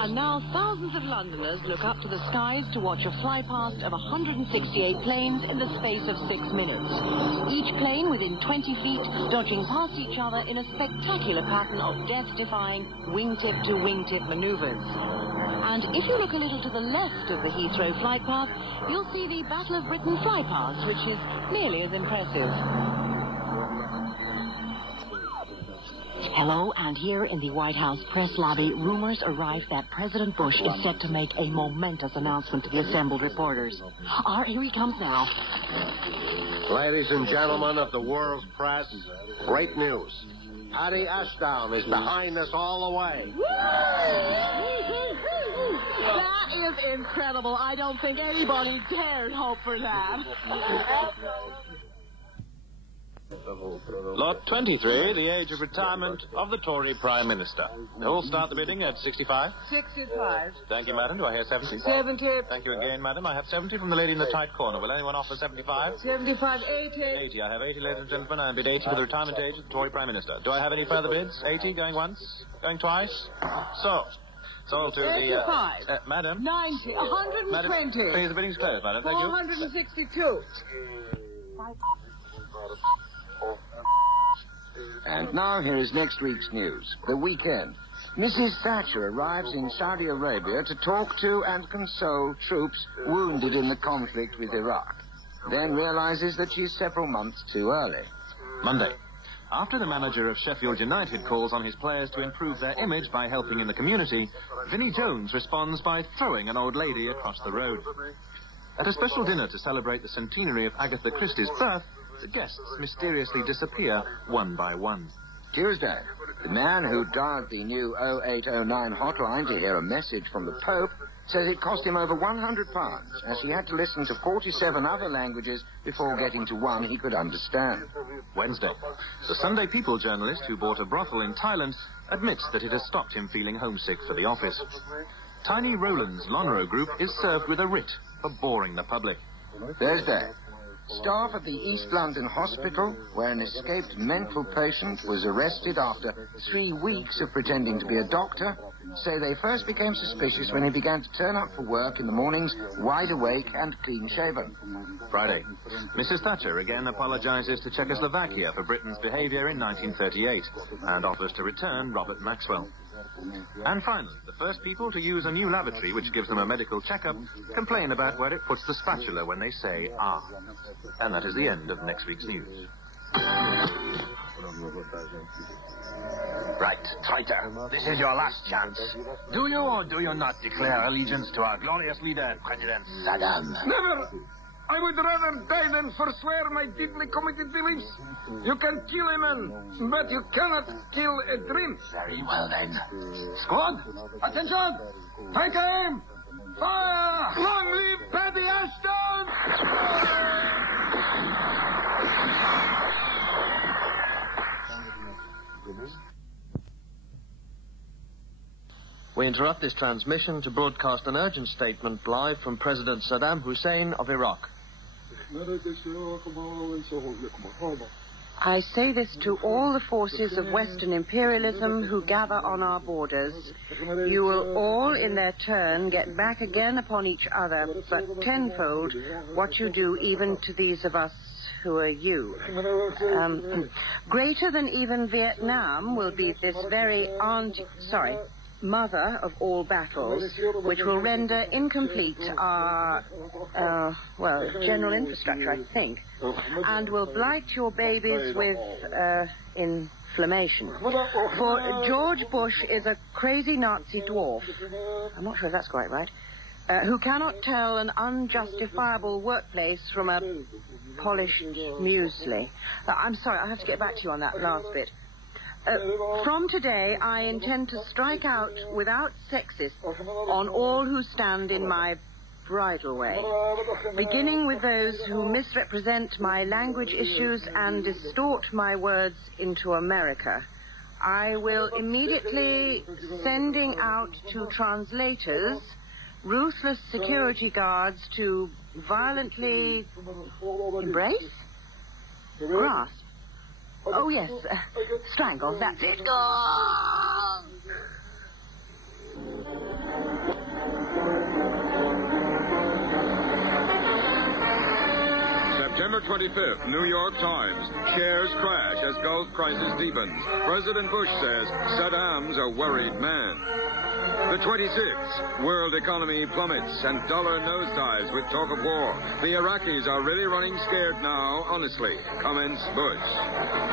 And now thousands of Londoners look up to the skies to watch a flypast of 168 planes in the space of 6 minutes. Each plane within 20 feet, dodging past each other in a spectacular pattern of death-defying wingtip-to-wingtip maneuvers. And if you look a little to the left of the Heathrow flight path, you'll see the Battle of Britain flypast, which is nearly as impressive. Hello, and here in the White House press lobby, rumors arrive that President Bush is set to make a momentous announcement to the assembled reporters. Here he comes now. Ladies and gentlemen of the world's press, great news. Patty Ashdown is behind us all the way. That is incredible. I don't think anybody dared hope for that. Lot 23, the age of retirement of the Tory Prime Minister. Who'll start the bidding at 65? 65. Thank you, madam. Do I hear 70? 70. Thank you again, madam. I have 70 from the lady in the tight corner. Will anyone offer 75? 75, 80. 80. I have 80, ladies and gentlemen. I bid 80 for the retirement age of the Tory Prime Minister. Do I have any further bids? 80, going once, going twice? Sold to 85. the... madam? 90. 120. Madam, please, the bidding's closed, madam. Thank you. 462. And now here is next week's news. The weekend. Mrs. Thatcher arrives in Saudi Arabia to talk to and console troops wounded in the conflict with Iraq. Then realizes that she's several months too early. Monday. After the manager of Sheffield United calls on his players to improve their image by helping in the community, Vinnie Jones responds by throwing an old lady across the road. At a special dinner to celebrate the centenary of Agatha Christie's birth, the guests mysteriously disappear one by one. Tuesday. The man who dialed the new 0809 hotline to hear a message from the Pope says it cost him over £100, as he had to listen to 47 other languages before getting to one he could understand. Wednesday. The Sunday People journalist who bought a brothel in Thailand admits that it has stopped him feeling homesick for the office. Tiny Rowland's Lonhro Group is served with a writ for boring the public. Thursday. Staff at the East London Hospital, where an escaped mental patient was arrested after 3 weeks of pretending to be a doctor, say they first became suspicious when he began to turn up for work in the mornings, wide awake and clean-shaven. Friday. Mrs. Thatcher again apologizes to Czechoslovakia for Britain's behavior in 1938 and offers to return Robert Maxwell. And finally, the first people to use a new lavatory which gives them a medical checkup complain about where it puts the spatula when they say, ah. And that is the end of next week's news. Right, traitor. This is your last chance. Do you or do you not declare allegiance to our glorious leader, President Saddam? Never! I would rather die than forswear my deeply committed beliefs. You can kill a man, but you cannot kill a dream. Very well, then. Squad, attention! Take aim! Fire! Long live Paddy Ashton! We interrupt this transmission to broadcast an urgent statement live from President Saddam Hussein of Iraq. I say this to all the forces of Western imperialism who gather on our borders. You will all, in their turn, get back again upon each other, but tenfold what you do even to these of us who are you. Greater than even Vietnam will be this very mother of all battles, which will render incomplete our, general infrastructure, I think, and will blight your babies with, inflammation. For George Bush is a crazy Nazi dwarf, I'm not sure if that's quite right, who cannot tell an unjustifiable workplace from a polished muesli. I'm sorry, I'll have to get back to you on that last bit. From today, I intend to strike out without sexist on all who stand in my bridle way, beginning with those who misrepresent my language issues and distort my words into America. I will immediately sending out to translators, ruthless security guards to violently embrace? Grasp. Oh, yes. Strangle. That's it. September 25th, New York Times. Shares crash as Gulf crisis deepens. President Bush says Saddam's a worried man. The 26th, world economy plummets and dollar nosedives with talk of war. The Iraqis are really running scared now, honestly, comments Bush.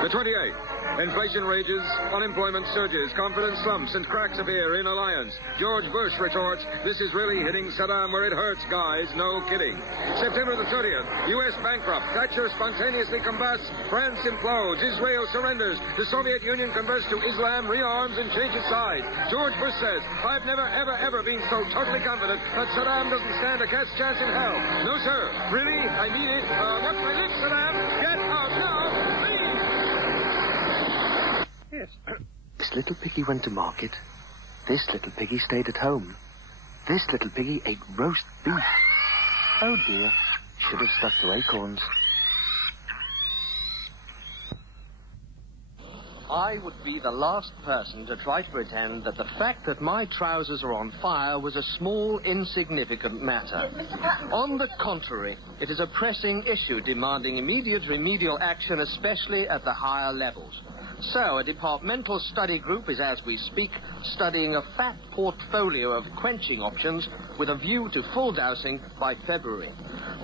The 28th, inflation rages, unemployment surges, confidence slumps, and cracks appear in alliance. George Bush retorts, this is really hitting Saddam where it hurts, guys, no kidding. September the 30th, U.S. bankrupt, Thatcher spontaneously combusts, France implodes, Israel surrenders, the Soviet Union converts to Islam, rearms, and changes sides. George Bush says, I've never, ever been so totally confident that Saddam doesn't stand a cat's chance in hell. No, sir. Really? I mean it. What's my lips, Saddam? Get out now, please! Yes. This little piggy went to market. This little piggy stayed at home. This little piggy ate roast beef. Oh, dear. Should have stuck to acorns. I would be the last person to try to pretend that the fact that my trousers are on fire was a small, insignificant matter. On the contrary, it is a pressing issue demanding immediate remedial action, especially at the higher levels. So, a departmental study group is, as we speak, studying a fat portfolio of quenching options with a view to full dousing by February.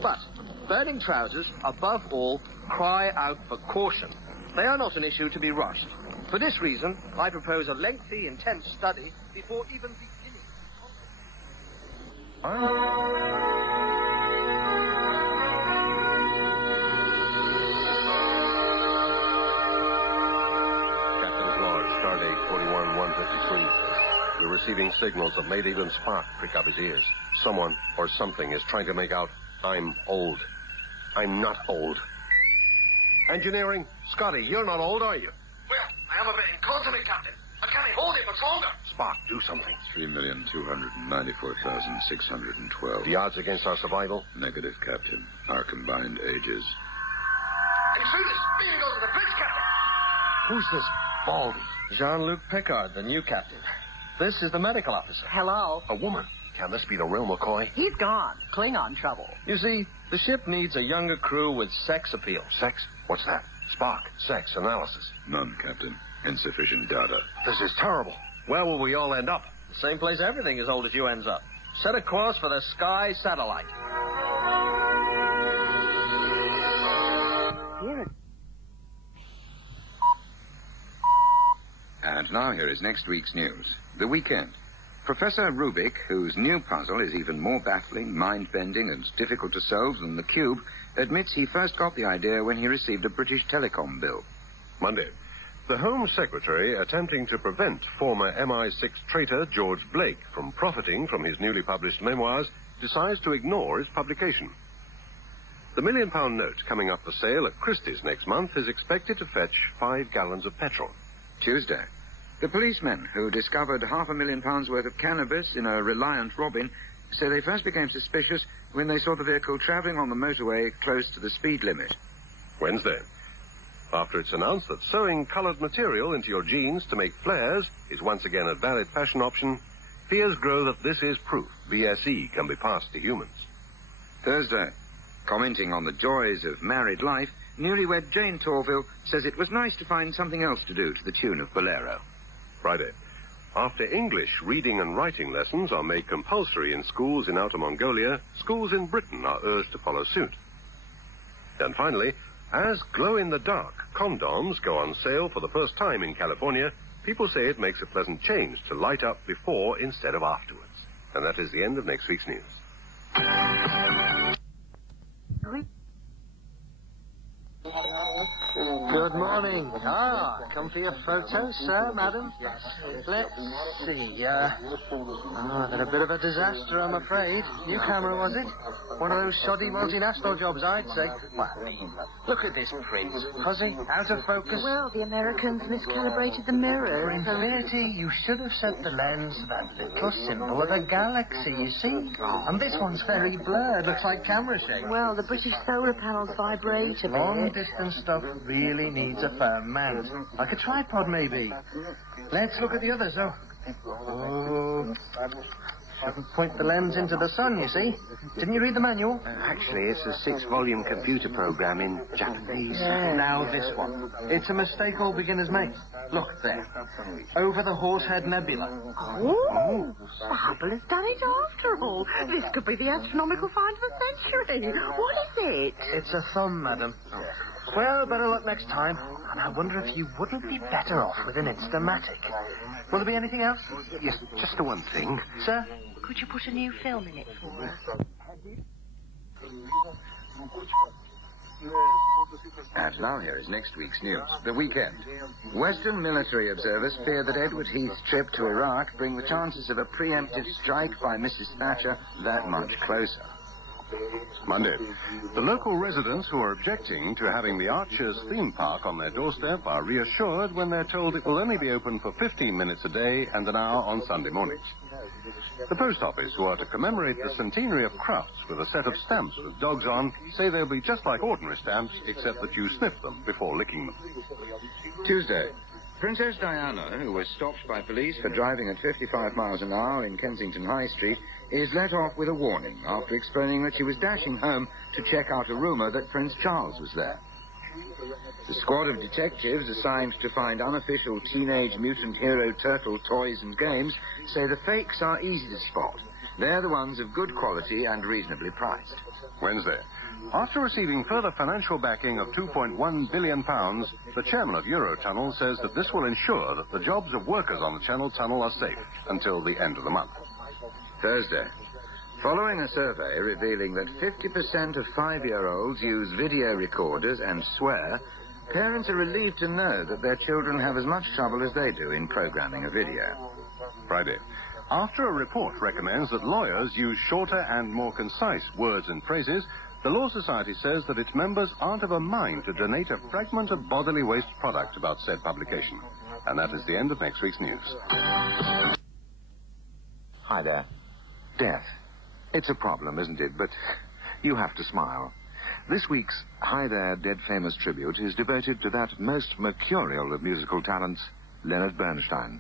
But burning trousers, above all, cry out for caution. They are not an issue to be rushed. For this reason, I propose a lengthy, intense study before even beginning. Captain's Lodge, Stardate 41153. You're receiving signals that made even Spock prick up his ears. Someone or something is trying to make out I'm old. I'm not old. Engineering? Scotty, you're not old, are you? Well, I am a bit incontinent, Captain. I can't hold it much longer. Spock, do something. 3,294,612. The odds against our survival? Negative, Captain. Our combined ages. Intruders! Being over the bridge, Captain! Who's this baldy? Jean-Luc Picard, the new captain. This is the medical officer. Hello. A woman. Can this be the real McCoy? He's gone. Klingon trouble. You see, the ship needs a younger crew with sex appeal. Sex? What's that? Spock. Sex analysis. None, Captain. Insufficient data. This is terrible. Where will we all end up? The same place everything as old as you ends up. Set a course for the Sky Satellite. Here. And now here is next week's news. The weekend. Professor Rubik, whose new puzzle is even more baffling, mind-bending, and difficult to solve than the cube, admits he first got the idea when he received the British Telecom bill. Monday. The Home Secretary, attempting to prevent former MI6 traitor George Blake from profiting from his newly published memoirs, decides to ignore its publication. The £1 million note coming up for sale at Christie's next month is expected to fetch 5 gallons of petrol. Tuesday. The policemen who discovered £500,000 worth of cannabis in a Reliant Robin say they first became suspicious when they saw the vehicle travelling on the motorway close to the speed limit. Wednesday. After it's announced that sewing coloured material into your jeans to make flares is once again a valid fashion option, fears grow that this is proof BSE can be passed to humans. Thursday. Commenting on the joys of married life, newlywed Jane Torville says it was nice to find something else to do to the tune of Bolero. Friday. After English reading and writing lessons are made compulsory in schools in Outer Mongolia, schools in Britain are urged to follow suit. And finally, as glow-in-the-dark condoms go on sale for the first time in California, people say it makes a pleasant change to light up before instead of afterwards. And that is the end of next week's news. Good morning. Come for your photo, sir, madam? Yes. Let's see. Been a bit of a disaster, I'm afraid. New camera, was it? One of those shoddy multinational jobs, I'd say. Well, look at this print. Fuzzy, out of focus. Well, the Americans miscalibrated the mirrors. Reality, you should have set the lens to that little symbol of a galaxy, you see? And this one's very blurred. Looks like camera shake. Well, the British solar panels vibrate a bit. Long-distance stuff really needs a firm mount. Like a tripod, maybe. Let's look at the others, Doesn't point the lens into the sun, you see. Didn't you read the manual? Actually, it's a 6-volume computer program in Japanese. Now this one. It's a mistake all beginners make. Look there. Over the Horsehead Nebula. Oh, Hubble has done it after all. This could be the astronomical find of the century. What is it? It's a thumb, madam. Well, better luck next time. And I wonder if you wouldn't be better off with an Instamatic. Will there be anything else? Yes, just the one thing. Sir, could you put a new film in it for us? And now here is next week's news. The weekend. Western military observers fear that Edward Heath's trip to Iraq bring the chances of a preemptive strike by Mrs. Thatcher that much closer. Monday. The local residents who are objecting to having the Archers theme park on their doorstep are reassured when they're told it will only be open for 15 minutes a day and an hour on Sunday mornings. The post office, who are to commemorate the centenary of Crufts with a set of stamps with dogs on, say they'll be just like ordinary stamps, except that you sniff them before licking them. Tuesday. Princess Diana, who was stopped by police for driving at 55 miles an hour in Kensington High Street, is let off with a warning after explaining that she was dashing home to check out a rumour that Prince Charles was there. The squad of detectives assigned to find unofficial Teenage Mutant Hero Turtle toys and games say the fakes are easy to spot. They're the ones of good quality and reasonably priced. Wednesday. After receiving further financial backing of £2.1 billion, the chairman of Eurotunnel says that this will ensure that the jobs of workers on the Channel Tunnel are safe until the end of the month. Thursday. Following a survey revealing that 50% of 5-year-olds use video recorders and swear, parents are relieved to know that their children have as much trouble as they do in programming a video. Friday. After a report recommends that lawyers use shorter and more concise words and phrases, the Law Society says that its members aren't of a mind to donate a fragment of bodily waste product about said publication. And that is the end of next week's news. Hi there. Death. It's a problem, isn't it? But you have to smile. This week's Hi There, Dead Famous tribute is devoted to that most mercurial of musical talents, Leonard Bernstein.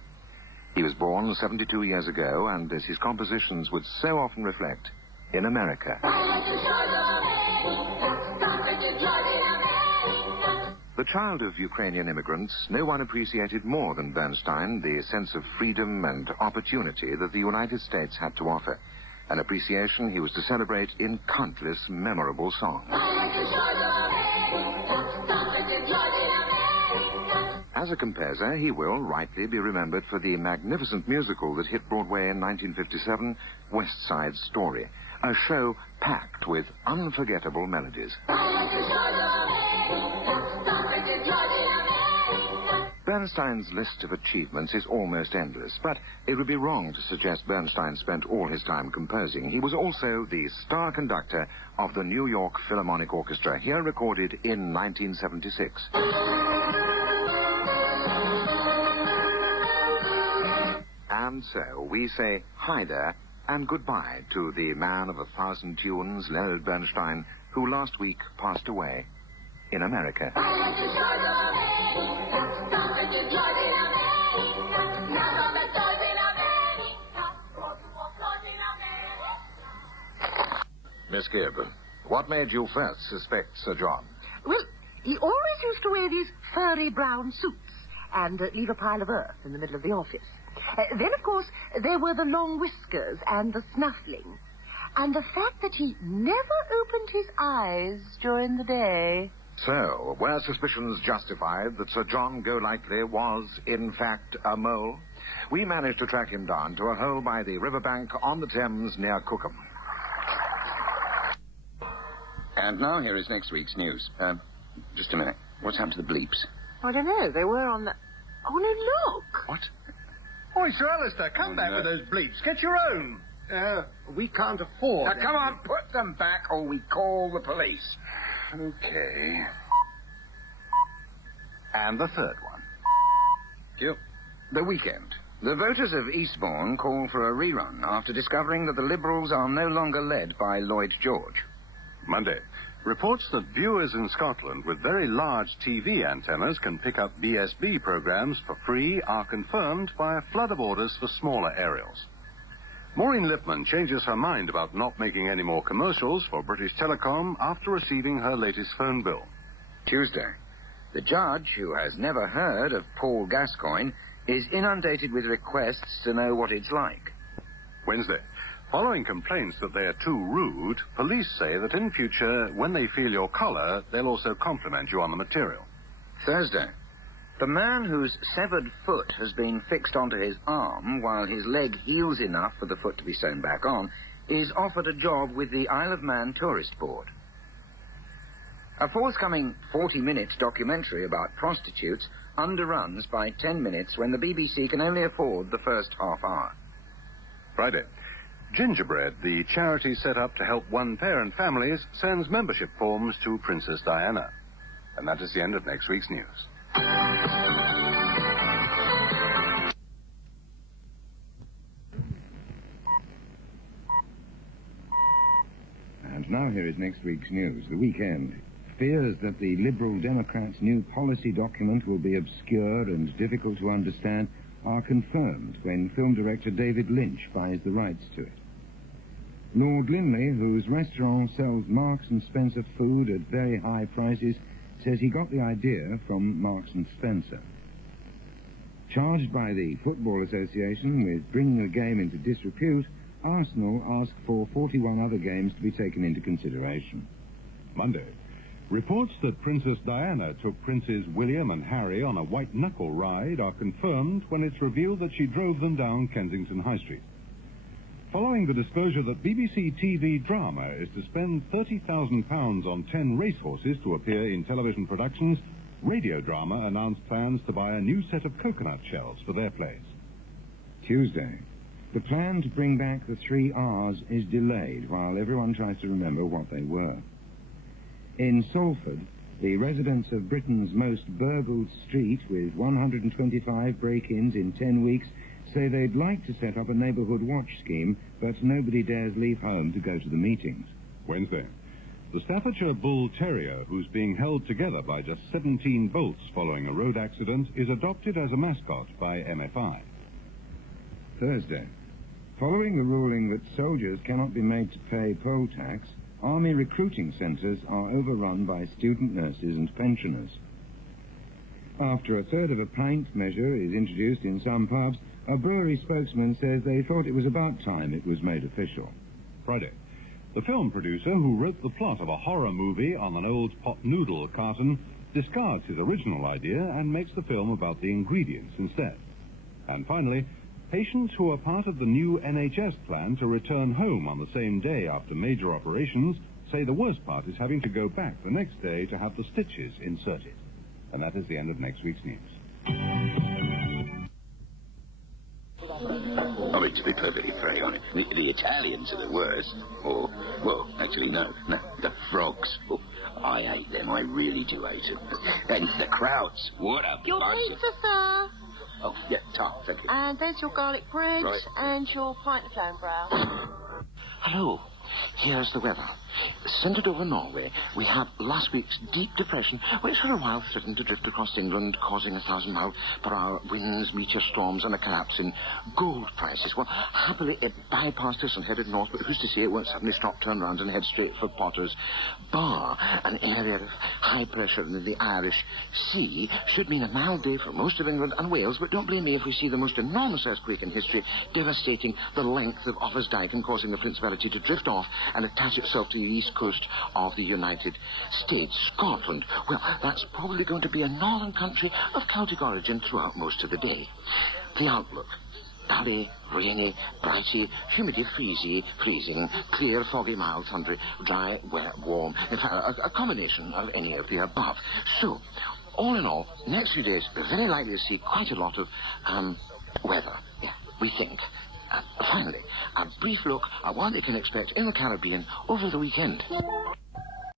He was born 72 years ago, and as his compositions would so often reflect, in America. The child of Ukrainian immigrants, no one appreciated more than Bernstein the sense of freedom and opportunity that the United States had to offer. An appreciation he was to celebrate in countless memorable songs. As a composer, he will rightly be remembered for the magnificent musical that hit Broadway in 1957, West Side Story, a show packed with unforgettable melodies. Bernstein's list of achievements is almost endless, but it would be wrong to suggest Bernstein spent all his time composing. He was also the star conductor of the New York Philharmonic Orchestra, here recorded in 1976. And so we say hi there and goodbye to the man of 1,000 tunes, Leonard Bernstein, who last week passed away in America. Miss Gibb, what made you first suspect Sir John? Well, he always used to wear these furry brown suits and leave a pile of earth in the middle of the office. Then, of course, there were the long whiskers and the snuffling. And the fact that he never opened his eyes during the day. So, were suspicions justified that Sir John Golightly was, in fact, a mole? We managed to track him down to a hole by the riverbank on the Thames near Cookham. And now here is next week's news. Just a minute. What's happened to the bleeps? I don't know. They were on the... Oh, no, look. What? Oi, Sir Alistair, come back with those bleeps. Get your own. We can't afford... Now, come on, put them back or we call the police. Okay. And the third one. Yep. The weekend. The voters of Eastbourne call for a rerun after discovering that the Liberals are no longer led by Lloyd George. Monday. Reports that viewers in Scotland with very large TV antennas can pick up BSB programs for free are confirmed by a flood of orders for smaller aerials. Maureen Lipman changes her mind about not making any more commercials for British Telecom after receiving her latest phone bill. Tuesday. The judge, who has never heard of Paul Gascoigne, is inundated with requests to know what it's like. Wednesday. Following complaints that they are too rude, police say that in future, when they feel your collar, they'll also compliment you on the material. Thursday. The man whose severed foot has been fixed onto his arm while his leg heals enough for the foot to be sewn back on is offered a job with the Isle of Man Tourist Board. A forthcoming 40 minutes documentary about prostitutes underruns by 10 minutes when the BBC can only afford the first half hour. Friday. Gingerbread, the charity set up to help one-parent families, sends membership forms to Princess Diana. And that is the end of next week's news. And now here is next week's news. The Weekend. Fears that the Liberal Democrats' new policy document will be obscure and difficult to understand are confirmed when film director David Lynch buys the rights to it. Lord Linley, whose restaurant sells Marks and Spencer food at very high prices, says he got the idea from Marks and Spencer. Charged by the Football Association with bringing the game into disrepute, Arsenal asked for 41 other games to be taken into consideration. Monday. Reports that Princess Diana took Princes William and Harry on a white-knuckle ride are confirmed when it's revealed that she drove them down Kensington High Street. Following the disclosure that BBC TV Drama is to spend £30,000 on 10 racehorses to appear in television productions, Radio Drama announced plans to buy a new set of coconut shells for their plays. Tuesday. The plan to bring back the 3 R's is delayed while everyone tries to remember what they were. In Salford, the residents of Britain's most burgled street, with 125 break-ins in 10 weeks, say they'd like to set up a neighbourhood watch scheme, but nobody dares leave home to go to the meetings. Wednesday. The Staffordshire Bull Terrier, who's being held together by just 17 bolts following a road accident, is adopted as a mascot by MFI. Thursday. Following the ruling that soldiers cannot be made to pay poll tax, army recruiting centres are overrun by student nurses and pensioners. After a third of a pint measure is introduced in some pubs, a brewery spokesman says they thought it was about time it was made official. Friday. The film producer who wrote the plot of a horror movie on an old pot noodle carton discards his original idea and makes the film about the ingredients instead. And finally, patients who are part of the new NHS plan to return home on the same day after major operations say the worst part is having to go back the next day to have the stitches inserted. And that is the end of next week's news. I mean, to be perfectly frank, the Italians are the worst. Or, well, actually, no, the frogs. Oh, I hate them. I really do hate them. And the crowds. What a Your bunch pizza, sir. Oh, yeah, tart, thank you. And there's your garlic bread Right. and your pint of flame brow. Hello. Here's the weather. Centred over Norway, we have last week's deep depression, which for a while threatened to drift across England, causing 1,000-mile-per-hour winds, meteor storms, and a collapse in gold prices. Well, happily, it bypassed us and headed north, but who's to say it won't suddenly stop, turn around, and head straight for Potter's Bar? An area of high pressure in the Irish Sea should mean a mild day for most of England and Wales, but don't blame me if we see the most enormous earthquake in history, devastating the length of Offa's Dyke and causing the Principality to drift off and attach itself to the east coast of the United States. Scotland, well, that's probably going to be a northern country of Celtic origin throughout most of the day. The outlook: dully, rainy, brighty, humidity, freezing, clear, foggy, mild, thundery, dry, wet, warm. In fact, a combination of any of the above. So, all in all, next few days, we're very likely to see quite a lot of, weather. Yeah, we think. Finally, a brief look at what they can expect in the Caribbean over the weekend.